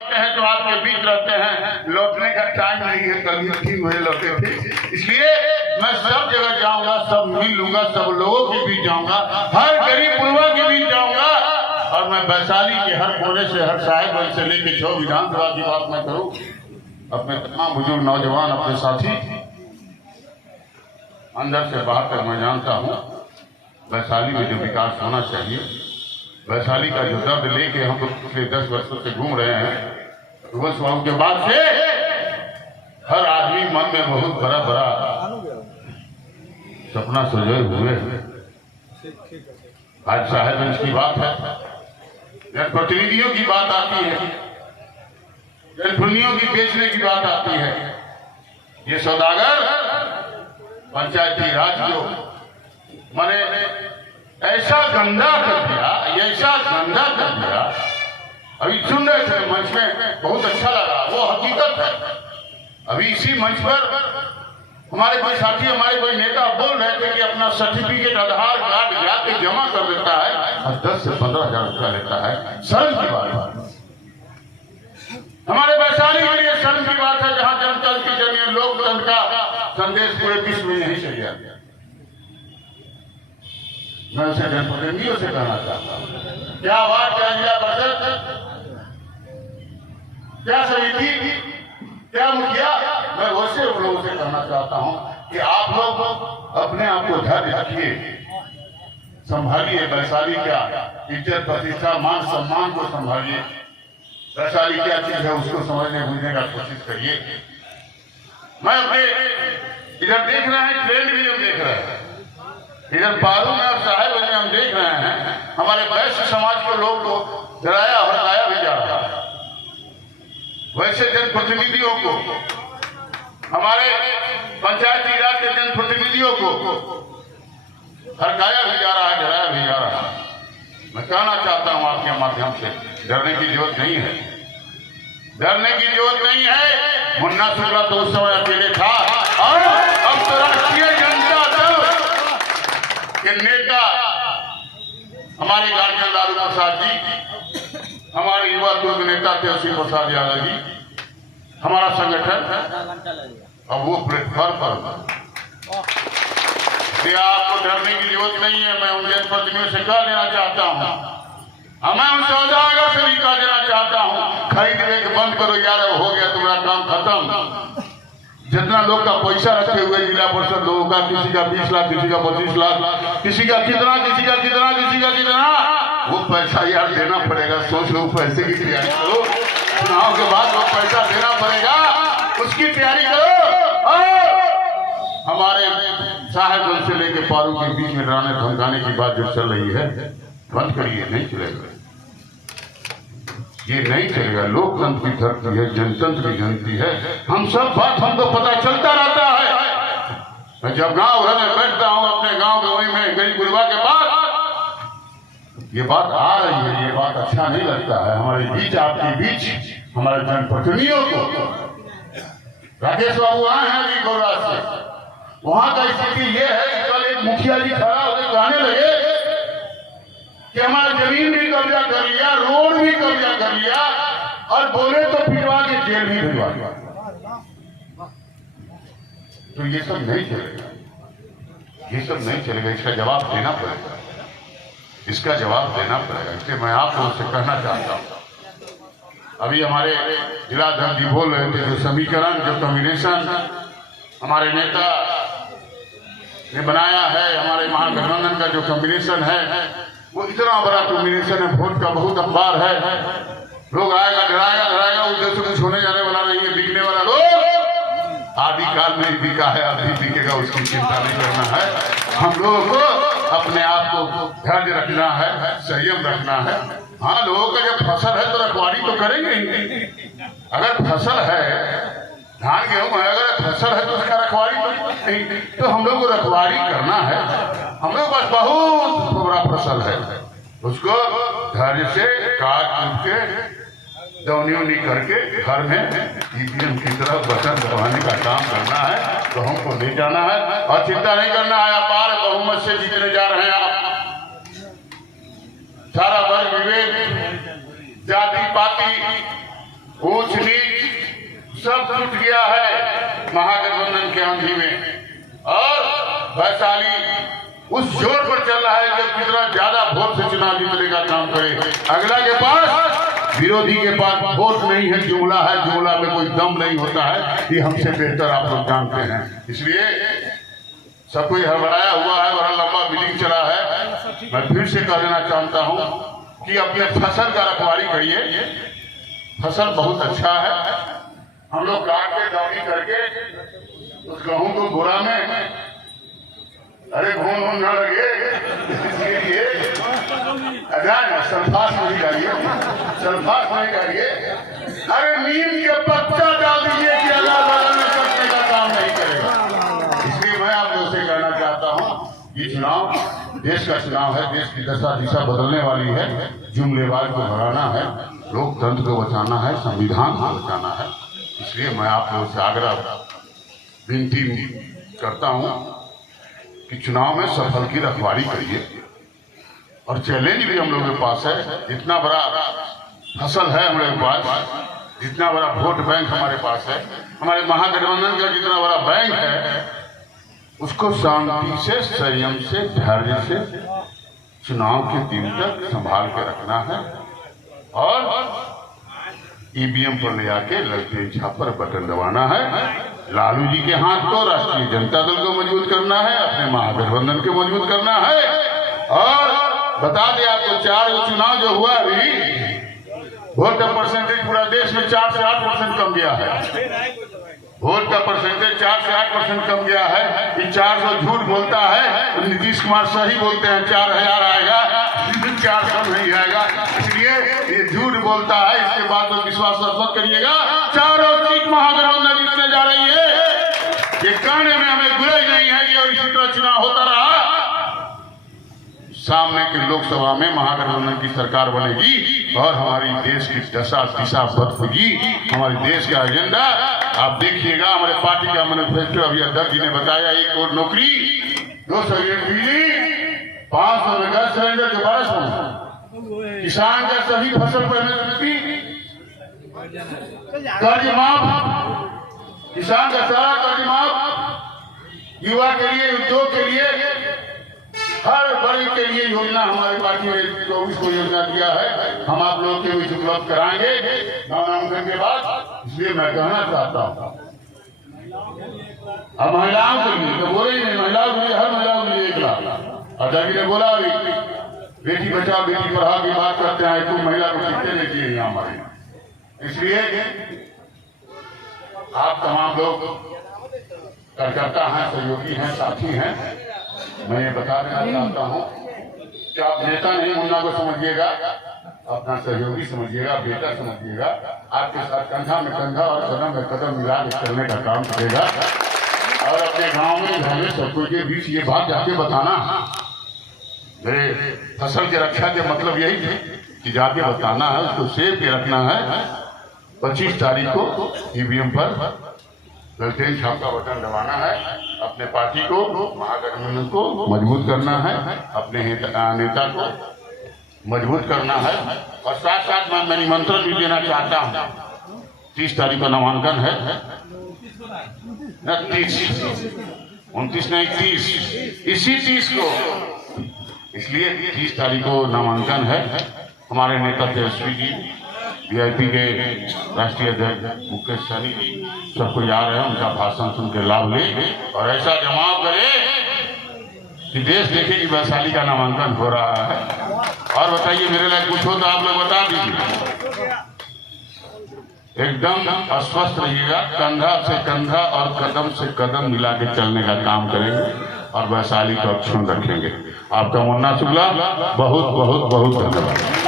हैं तो आपके बीच रहते हैं, लौटने का टाइम नहीं है, कभी ठीक हुए लौटे थे। इसलिए मैं सब जगह जाऊंगा, सब मिल लूंगा, सब लोगों के बीच जाऊंगा, हर गरीब बुढ़वा के बीच जाऊंगा। और मैं वैशाली के हर कोने से, हर साहेबगंज से लेके 6 विधानसभा की बात मैं करूं, अपने तमाम बुजुर्ग नौजवान, अपने साथी अंदर से बाहर तक मैं जानता हूं वैशाली में जो विकास होना चाहिए, वैशाली का जो दर्द लेके हम लोग पिछले 10 वर्षों से घूम रहे हैं, सुभाष बाबू के बाद से हर आदमी मन में बहुत बड़ा बड़ा सपना सजाए हुए हैं। आज साहेबगंज की बात है, जनप्रतिनिधियों की बात आती है, जनप्रतिनिधियों की बेचने की बात आती है। ये सौदागर पंचायती राज जो मैंने ऐसा गंदा कर दिया, ऐसा गंदा कर दिया, अभी सुन रहे थे मंच में, बहुत अच्छा लगा, वो हकीकत है। अभी इसी मंच पर हमारे कोई साथी, हमारे कोई नेता बोल रहे थे कि अपना सर्टिफिकेट, आधार कार्ड जाके जमा कर देता है और 10 से 15 हजार रुपया लेता है। शर्म की बात है, हमारे वैशाली के लिए शर्म की बात है, जहां जनतंत्र के जरिए लोकतंत्र का संदेश पूरे विश्व में नहीं चलिया गया। मैं उसे जनप्रतिनिधियों से कहना चाहता हूँ, क्या बात, क्या जिला परिषद, क्या समिति, क्या मुखिया, मैं वैसे उन लोगों से कहना चाहता हूँ कि आप लोग अपने आप को धैर्य रखिए, संभालिए वैशाली का इज्जत, प्रतिष्ठा, मान सम्मान को संभालिए। वैशाली क्या चीज है उसको समझने बुझने का कोशिश करिए। मैं अपने इधर देख रहे हैं, ट्रेंड भी हम देख रहे हैं, इधर पारू में और साहेबगंज में हम देख रहे हैं, हमारे वैश्य समाज के लोग को डराया भड़काया भी जा रहा है। वैसे जनप्रतिनिधियों को, हमारे पंचायती राज के जनप्रतिनिधियों को हड़काया भी जा रहा है, डराया भी जा रहा है। मैं कहना चाहता हूं आपके माध्यम से, डरने की जरूरत नहीं है, डरने की जरूरत नहीं है। मुन्ना शुक्ला तो उस समय अकेले था, और अब तो राष्ट्रीय जनता दल के नेता हमारे गार्जियन लालू प्रसाद जी, हमारे युवा दुर्ग नेता थे असीम प्रसाद यादव जी, हमारा संगठन, अब वो प्लेटफॉर्म पर, आपको डरने की जरूरत नहीं है। मैं उन जनप्रतिनिधियों से कह देना चाहता हूँ, मैं उन सौदागर से भी कह देना चाहता हूँ, खरीदने के बंद करो यार, हो गया तुम्हारा काम खत्म। जितना लोग का पैसा रखे हुए जिला परिषद लोगों का, किसी का 20 लाख, किसी का 25 लाख, किसी का कितना, किसी का कितना, किसी का कितना, वो पैसा यार देना पड़ेगा। सोच लो, पैसे की तैयारी करो, चुनाव के बाद वो पैसा देना पड़ेगा, उसकी तैयारी करो। और हमारे साहेबगंज से लेके पारू के बीच में डराने धमकाने की बात जो चल रही है, बंद करिए, नहीं चलेगा, ये नहीं चलेगा। लोकतंत्र की धरती है, जनतंत्र की धरती है, हम सब बात हमको पता चलता रहता है। मैं जब गांव घर में बैठता हूं अपने गांव के, वहीं में गरीब गुरबा के पास ये बात आ रही है, ये बात अच्छा नहीं लगता है हमारे बीच, आपके बीच, हमारे जनप्रतिनिधियों को। राकेश बाबू आए हैं अभी गौरा से, वहां का स्थिति ये है कि कल एक मुखिया जी खड़ा होकर कहने लगे कि हमारा जमीन भी कब्जा कर लिया, रोड भी कब्जा कर लिया, और बोले तो पिटवा के जेल भी भिजवा दिया। तो ये सब नहीं चलेगा, ये सब नहीं चलेगा, इसका जवाब देना पड़ेगा, इसका जवाब देना पड़ेगा। इसलिए मैं आप लोगों से कहना चाहता हूँ, अभी हमारे जिलाध्यक्ष जी बोल रहे थे, जो समीकरण, जो कॉम्बिनेशन हमारे नेता ने बनाया है, हमारे महागठबंधन का जो कॉम्बिनेशन है, वो इतना बड़ा कॉम्बिनेशन है, वोट का बहुत अंबार है। लोग आएगा, डराएगा, डराएगा, उधर से कुछ होने जाने वाला नहीं है। बिकने वाला लोग आदि काल में ही बिका है, अभी बिकेगा, उसकी चिंता नहीं करना है। हम लोगों को अपने आप को धैर्य रखना है, संयम रखना है। हाँ, लोगों का जब फसल है तो रखवाली तो करेंगे ही। अगर फसल है, धान गेहूं है, अगर फसल है तो उसका रखवाली तो हम लोग को रखवाली करना है। हम लोग पास बहुत बड़ा फसल है, उसको धैर्य से काट कूट के, दौनी करके घर में ईवीएम की तरह बटन दबाने का काम करना है। तो हमको ले जाना है और चिंता नहीं करना है, अपार बहुमत से जीतने जा रहे हैं आप। सारा वर्ग विवेक, जाति पाति ऊंच नीच सब टूट गया है महागठबंधन के आंधी में, और वैशाली उस जोर पर चल रहा है जब कितना ज्यादा वोट से चुनाव जीतने का काम करे। अगला के पास, विरोधी के पास वोट नहीं है, जुमला है, जुमला में कोई दम नहीं होता है, ये हमसे बेहतर आप लोग जानते हैं। इसलिए सब कोई हड़बड़ाया हुआ है, बड़ा लंबा मीटिंग चला है। मैं फिर से कह देना चाहता हूं कि अपने फसल का रखवाली करिए, फसल बहुत अच्छा है। हम लोग काट के दौड़ी करके उस गेहूं को बोरा में, अरे घूम न लगे इसलिए सल्फास नहीं डालिए, सल्फास नहीं डालिए, अरे नीम के पत्ता डाल दीजिए कि अल्लाह वाला में करने का काम नहीं करेगा। इसलिए मैं आप लोगों से कहना चाहता हूँ, ये चुनाव देश का चुनाव है, देश की दशा दिशा बदलने वाली है। जुमलेबाज को हराना है, लोकतंत्र को बचाना है, संविधान को बचाना है। इसलिए मैं आप लोगों से आग्रह विनती करता हूँ कि चुनाव में सफल की रखवाली करिए। और चैलेंज भी हम लोगों के पास है, इतना बड़ा फसल है हमारे पास, इतना बड़ा वोट बैंक हमारे पास है, हमारे महागठबंधन का जितना बड़ा बैंक है, उसको शांति से, संयम से, धैर्य से चुनाव के दिन तक संभाल के रखना है और ईवीएम पर ले आके लगते छापर बटन दबाना है। लालू जी के हाथ को, राष्ट्रीय जनता दल को मजबूत करना है, अपने महागठबंधन को मजबूत करना है। और बता दें आपको, 4 चुनाव जो हुआ अभी, वोट का परसेंटेज पूरा देश में 4 से 8% कम गया है। वोट का परसेंटेज 4 से 8% कम गया है। ये 400 झूठ बोलता है तो नीतीश कुमार सही बोलते हैं 4000 आएगा, 400 नहीं आएगा। इसलिए ये झूठ बोलता है, इसके बाद तो विश्वास मत करिएगा। 4 सीट महागठबंधन जीतने जा रही है, ये कहने में हमें गुरेज नहीं है कि और इसी तरह चुनाव होता रहा, सामने के लोकसभा में महागठबंधन की सरकार बनेगी और हमारी देश की दशा दिशा बदलेगी। हमारे देश का एजेंडा आप देखिएगा, हमारे पार्टी का मैनिफेस्टो अभी अध्यक्ष जी ने बताया, 1 करोड़ नौकरी, 200 यूनिट बिजली, 500 में गैस सिलेंडर के 1200, किसान का सभी फसल पर कर्ज माफ, किसान का सारा कर्ज माफ, युवा के लिए, उद्योग के लिए, हर गरीब के लिए योजना हमारी पार्टी ने 24 को योजना दिया है। हम आप लोगों के बीच उपलब्ध कराएंगे नामांकन के बाद। इसलिए मैं कहना चाहता हूँ, अब महिलाओं के लिए तो बोले ही नहीं, महिलाओं के लिए, हर महिलाओं के लिए 1 लाख। और जब ने बोला अभी बेटी बचाओ बेटी पढ़ाओ की बात करते हैं, तो महिला को टिकटे नहीं चाहिए यहाँ हमारे। इसलिए आप तमाम लोग कार्यकर्ता हैं, सहयोगी हैं, साथी हैं, मैं ये बता देना चाहता हूँ कि आप नेता नहीं मुन्ना को समझिएगा, अपना सहयोगी समझिएगा, बेटा समझिएगा। आपके साथ कंधा में कंधा और कदम में कदम मिला के चलने का काम करेगा और अपने गांव में, घर में सबको के बीच ये बात जाके बताना। मेरे फसल की रक्षा के मतलब यही थे कि जाके बताना है, उसको सेव के रखना है। 25 तारीख को ईवीएम पर ललटेन छाप का बटन दबाना है, अपने पार्टी को, महागठबंधन को मजबूत करना है, अपने नेता को मजबूत करना है। और साथ साथ मैं निमंत्रण भी देना चाहता हूँ, 30 तारीख का नामांकन है, 29 नहीं 30, इसी 30 को, इसलिए 30 तारीख को नामांकन है। हमारे नेता तेजस्वी जी, वीआईपी के राष्ट्रीय अध्यक्ष मुकेश सहनी जी, सब कोई आ रहे हैं, उनका भाषण सुन के लाभ ले और ऐसा जमाव करे कि देश देखे कि वैशाली का नामांकन हो रहा है। और बताइए, मेरे लिए कुछ हो तो आप लोग बता दीजिए। एकदम अस्वस्थ रहिएगा, कंधा से कंधा और कदम से कदम मिला के चलने का काम करेंगे और वैशाली को अक्षुण्ण रखेंगे। आपका मुन्ना शुक्ला, बहुत बहुत बहुत धन्यवाद।